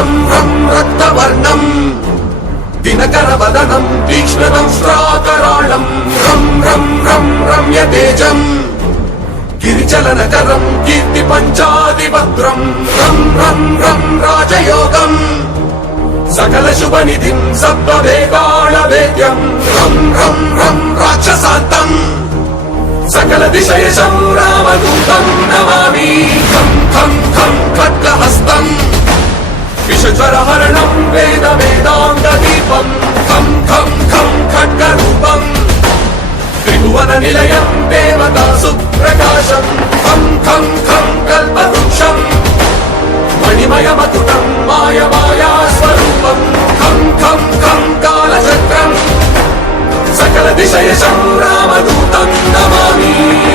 रं रं रक्तवर्णम् दिनकरवदनं तीक्ष्णदंष्ट्राकराळं रं रं रं रम्यतेजम् गिरिचलनकरं कीर्तिपञ्चादिभद्रं रं रं रं राजयोगम् सकलशुभनिधिं सप्तवेदालवेद्यं रं रं रं राक्षसान्तम् सकलदिशयशं रामदूतं नमामि खं खं खं खड्गहस्तम् विषज्वरहरणं वेदवेदाङ्गदीपं खं खं खं खड्गरूपम् त्रिभुवननिलयं देवतासुप्रकाशं खं खं खं कल्पवृक्षम् मणिमयमकुटं मायमायास्वरूपं खं खं खं कालचक्रम् सकलदिशयशं रामदूतं नमामि।